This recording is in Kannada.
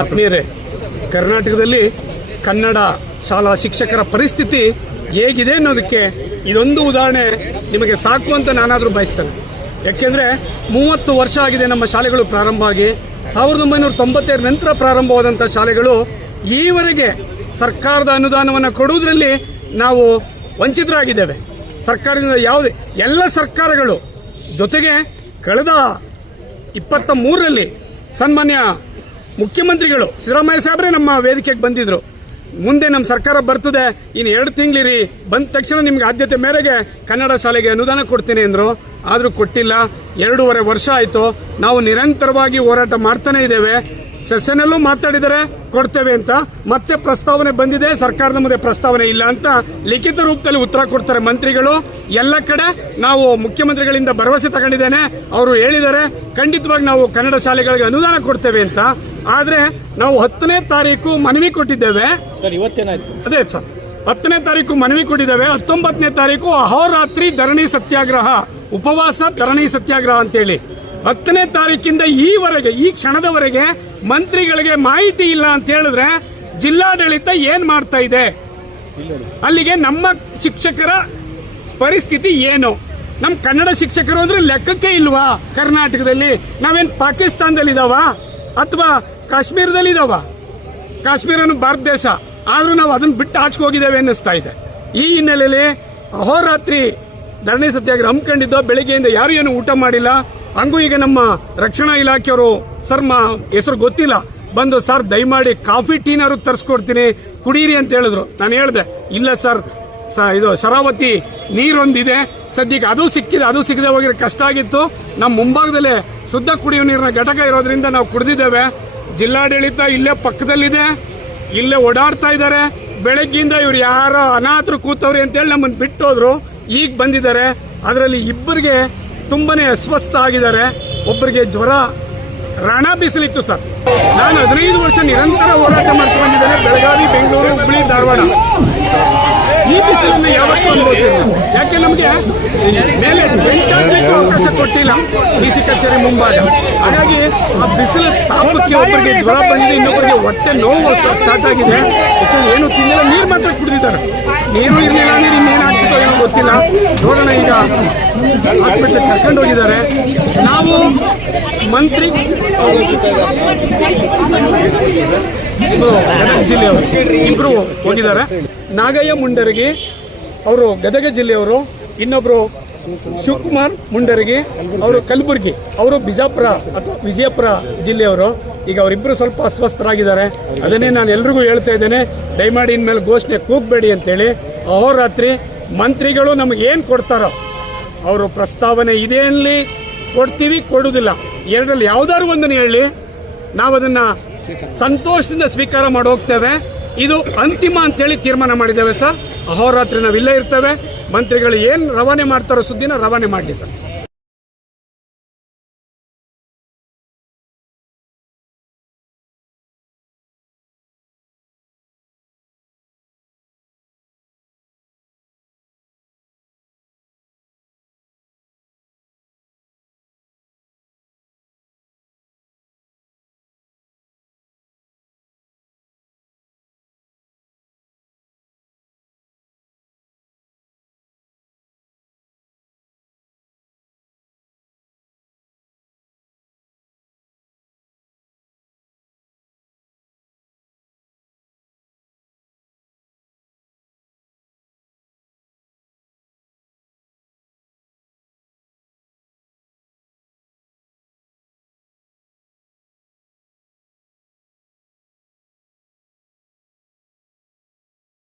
ಆತ್ಮೀಯರೇ, ಕರ್ನಾಟಕದಲ್ಲಿ ಕನ್ನಡ ಶಾಲಾ ಶಿಕ್ಷಕರ ಪರಿಸ್ಥಿತಿ ಹೇಗಿದೆ ಅನ್ನೋದಕ್ಕೆ ಇದೊಂದು ಉದಾಹರಣೆ ನಿಮಗೆ ಸಾಕು ಅಂತ ನಾನಾದರೂ ಬಯಸ್ತೇನೆ. ಯಾಕೆಂದ್ರೆ ಮೂವತ್ತು ವರ್ಷ ಆಗಿದೆ ನಮ್ಮ ಶಾಲೆಗಳು ಪ್ರಾರಂಭ ಆಗಿ, ಸಾವಿರದ ಒಂಬೈನೂರ ತೊಂಬತ್ತೈದು ನಂತರ ಪ್ರಾರಂಭವಾದಂಥ ಶಾಲೆಗಳು ಈವರೆಗೆ ಸರ್ಕಾರದ ಅನುದಾನವನ್ನು ಕೊಡುವುದರಲ್ಲಿ ನಾವು ವಂಚಿತರಾಗಿದ್ದೇವೆ. ಸರ್ಕಾರದಿಂದ ಯಾವುದೇ, ಎಲ್ಲ ಸರ್ಕಾರಗಳು ಜೊತೆಗೆ ಕಳೆದ ಇಪ್ಪತ್ತ ಮೂರರಲ್ಲಿ ಸನ್ಮಾನ್ಯ ಮುಖ್ಯಮಂತ್ರಿಗಳು, ಸಿದ್ದರಾಮಯ್ಯ ಸಾಹೇಬ್ರೆ ನಮ್ಮ ವೇದಿಕೆಗೆ ಬಂದಿದ್ರು. ಮುಂದೆ ನಮ್ಮ ಸರ್ಕಾರ ಬರ್ತದೆ, ಇನ್ನು ಎರಡು ತಿಂಗಳಿರಿ, ಬಂದ ತಕ್ಷಣ ನಿಮ್ಗೆ ಆದ್ಯತೆ ಮೇರೆಗೆ ಕನ್ನಡ ಶಾಲೆಗೆ ಅನುದಾನ ಕೊಡ್ತೀನಿ ಅಂದ್ರು. ಆದ್ರೂ ಕೊಟ್ಟಿಲ್ಲ, ಎರಡೂವರೆ ವರ್ಷ ಆಯಿತು, ನಾವು ನಿರಂತರವಾಗಿ ಹೋರಾಟ ಮಾಡ್ತಾನೆ ಇದ್ದೇವೆ. ಸೆಷನಲ್ಲೂ ಮಾತಾಡಿದರೆ ಕೊಡ್ತೇವೆ ಅಂತ ಮತ್ತೆ ಪ್ರಸ್ತಾವನೆ ಬಂದಿದೆ ಸರ್ಕಾರದ ಮುಂದೆ ಪ್ರಸ್ತಾವನೆ ಇಲ್ಲ ಅಂತ ಲಿಖಿತ ರೂಪದಲ್ಲಿ ಉತ್ತರ ಕೊಡ್ತಾರೆ ಮಂತ್ರಿಗಳು. ಎಲ್ಲ ಕಡೆ ನಾವು ಮುಖ್ಯಮಂತ್ರಿಗಳಿಂದ ಭರವಸೆ ತಗೊಂಡಿದ್ದೇನೆ. ಅವರು ಹೇಳಿದರೆ ಖಂಡಿತವಾಗಿ ನಾವು ಕನ್ನಡ ಶಾಲೆಗಳಿಗೆ ಅನುದಾನ ಕೊಡ್ತೇವೆ ಅಂತ. ಆದ್ರೆ ನಾವು ಹತ್ತನೇ ತಾರೀಕು ಮನವಿ ಕೊಟ್ಟಿದ್ದೇವೆ. ಅದೇ ಸರ್ ಹತ್ತನೇ ತಾರೀಕು ಮನವಿ ಕೊಟ್ಟಿದ್ದೇವೆ. ಹತ್ತೊಂಬತ್ತನೇ ತಾರೀಕು ಅಹೋರಾತ್ರಿ ಧರಣಿ ಸತ್ಯಾಗ್ರಹ ಉಪವಾಸ ಧರಣಿ ಸತ್ಯಾಗ್ರಹ ಅಂತೇಳಿ. ಹತ್ತನೇ ತಾರೀಕಿಂದ ಈವರೆಗೆ, ಈ ಕ್ಷಣದವರೆಗೆ ಮಂತ್ರಿಗಳಿಗೆ ಮಾಹಿತಿ ಇಲ್ಲ ಅಂತ ಹೇಳಿದ್ರೆ ಜಿಲ್ಲಾಡಳಿತ ಏನ್ ಮಾಡ್ತಾ ಇದೆ? ಅಲ್ಲಿಗೆ ನಮ್ಮ ಶಿಕ್ಷಕರ ಪರಿಸ್ಥಿತಿ ಏನು? ನಮ್ಮ ಕನ್ನಡ ಶಿಕ್ಷಕರು ಅಂದ್ರೆ ಲೆಕ್ಕಕ್ಕೆ ಇಲ್ವಾ ಕರ್ನಾಟಕದಲ್ಲಿ? ನಾವೇನ್ ಪಾಕಿಸ್ತಾನದಲ್ಲಿ ಇದಾವ ಅಥವಾ ಕಾಶ್ಮೀರದಲ್ಲಿ ಇದಾವ ಕಾಶ್ಮೀರನು ಭಾರತ ದೇಶ. ಆದ್ರೂ ನಾವು ಅದನ್ನ ಬಿಟ್ಟು ಆಚೆ ಹೋಗಿದ್ದೇವೆ ಅನ್ನಿಸ್ತಾ ಇದೆ. ಈ ಹಿನ್ನೆಲೆಯಲ್ಲಿ ಅಹೋರಾತ್ರಿ ಧರಣಿ ಸತ್ಯಾಗ್ರಹ ಹಮ್ಮಿಕೊಂಡಿದ್ದೋ, ಬೆಳಿಗ್ಗೆಯಿಂದ ಯಾರು ಏನು ಊಟ ಮಾಡಿಲ್ಲ? ಹಂಗೂ ಈಗ ನಮ್ಮ ರಕ್ಷಣಾ ಇಲಾಖೆಯವರು ಸರ್ ಮಾ ಹೆಸರು ಗೊತ್ತಿಲ್ಲ. ಬಂದು ಸರ್ ದಯಮಾಡಿ ಕಾಫಿ ಟೀನಾರು ತರಿಸ್ಕೊಡ್ತೀನಿ, ಕುಡೀರಿ ಅಂತ ಹೇಳಿದ್ರು. ನಾನು ಹೇಳ್ದೆ, ಇಲ್ಲ ಸರ್ ಇದು ಶರಾವತಿ ನೀರೊಂದಿದೆ. ಸದ್ಯಕ್ಕೆ ಅದು ಸಿಕ್ಕಿದೆ, ಅದು ಸಿಕ್ಕದೆ ಹೋಗಿರೋ ಕಷ್ಟ ಆಗಿತ್ತು. ನಮ್ಮ ಮುಂಭಾಗದಲ್ಲೇ ಶುದ್ಧ ಕುಡಿಯುವ ನೀರಿನ ಘಟಕ ಇರೋದ್ರಿಂದ ನಾವು ಕುಡಿದಿದ್ದೇವೆ. ಜಿಲ್ಲಾಡಳಿತ ಇಲ್ಲೇ ಪಕ್ಕದಲ್ಲಿದೆ, ಇಲ್ಲೇ ಓಡಾಡ್ತಾ ಇದ್ದಾರೆ. ಬೆಳಗ್ಗಿಂದ ಇವ್ರು ಯಾರೋ ಅನಾಥರು ಕೂತವ್ರಿ ಅಂತೇಳಿ ನಮ್ಮನ್ನು ಬಿಟ್ಟೋದ್ರು. ಈಗ ಬಂದಿದ್ದಾರೆ. ಅದರಲ್ಲಿ ಇಬ್ಬರಿಗೆ ತುಂಬಾನೇ ಅಸ್ವಸ್ಥ ಆಗಿದ್ದಾರೆ. ಒಬ್ಬರಿಗೆ ಜ್ವರ, ರಣ ಬಿಸಿಲಿತ್ತು ಸರ್. ನಾನು ಹದಿನೈದು ವರ್ಷ ನಿರಂತರ ಹೋರಾಟ ಮಾಡ್ತಾ ಬಂದಿದ್ದೇನೆ. ಬೆಳಗಾವಿ, ಬೆಂಗಳೂರು ಹುಬ್ಬಳ್ಳಿ ಧಾರವಾಡ. ಈ ಬಿಸಿಲನ್ನು ಯಾವತ್ತೂ ಅನುಭವಿಸಿಲ್ಲ. ಯಾಕೆ ನಮಗೆ ಮೇಲೆ ಬೆಂಟಾಗ್ಲಿಕ್ಕೂ ಅವಕಾಶ ಕೊಟ್ಟಿಲ್ಲ ಡಿ ಸಿ ಕಚೇರಿ ಮುಂಭಾಗ. ಹಾಗಾಗಿ ಆ ಬಿಸಿಲ ತಾಪಕ್ಕೆ ಒಬ್ಬರಿಗೆ ಜ್ವರ ಬಂದಿದೆ, ಇನ್ನೊಬ್ಬರಿಗೆ ಹೊಟ್ಟೆ ನೋವು ಸ್ಟಾರ್ಟ್ ಆಗಿದೆ. ಏನು ತಿನ್ನಿಲ್ಲ ನೀರು ಮಾತ್ರ ಕುಡಿದಿದ್ದಾರೆ. ನೀರು ಇರಲಿಲ್ಲ. ಗೊತ್ತಿಲ್ಲ ನೋಡೋಣ ಈಗ ಹಾಸ್ಪಿಟ್ಲಿಗೆ ಕರ್ಕೊಂಡು ಹೋಗಿದ್ದಾರೆ. ನಾವು ಮಂತ್ರಿ ಗದಗ ಜಿಲ್ಲೆಯವರು ಇಬ್ಬರು ಹೋಗಿದ್ದಾರೆ. ನಾಗಯ್ಯ ಮುಂಡರಗಿ ಅವರು ಗದಗ ಜಿಲ್ಲೆಯವರು, ಇನ್ನೊಬ್ರು ಶಿವಕುಮಾರ್ ಮುಂಡರಗಿ ಅವರು ಕಲಬುರಗಿ, ಅವರು ಬಿಜಾಪುರ ಅಥವಾ ವಿಜಯಪುರ ಜಿಲ್ಲೆಯವರು. ಈಗ ಅವರಿಬ್ಬರು ಸ್ವಲ್ಪ ಅಸ್ವಸ್ಥರಾಗಿದ್ದಾರೆ. ಅದನ್ನೇ ನಾನು ಎಲ್ರಿಗೂ ಹೇಳ್ತಾ ಇದ್ದೇನೆ, ದಯಮಾಡಿ ಇನ್ಮೇಲೆ ಘೋಷಣೆ ಕೂಗಬೇಡಿ ಅಂತೇಳಿ. ಅಹೋರಾತ್ರಿ ಮಂತ್ರಿಗಳು ನಮಗೆ ಏನು ಕೊಡ್ತಾರೋ, ಅವರು ಪ್ರಸ್ತಾವನೆ ಇದೆ ಕೊಡ್ತೀವಿ, ಕೊಡುವುದಿಲ್ಲ. ಎರಡರಲ್ಲಿ ಯಾವ್ದಾದ್ರು ಒಂದನ್ನು ಹೇಳಿ. ನಾವು ಅದನ್ನ ಸಂತೋಷದಿಂದ ಸ್ವೀಕಾರ ಮಾಡಿ ಹೋಗ್ತೇವೆ. ಇದು ಅಂತಿಮ ಅಂತೇಳಿ ತೀರ್ಮಾನ ಮಾಡಿದ್ದೇವೆ, ಸರ್. ಅಹೋರಾತ್ರಿ ನಾವು ಇಲ್ಲೇ ಇರ್ತೇವೆ. ಮಂತ್ರಿಗಳು ಏನು ರವಾನೆ ಮಾಡ್ತಾರೋ ಸುದ್ದಿನ ರವಾನೆ ಮಾಡಲಿ, ಸರ್.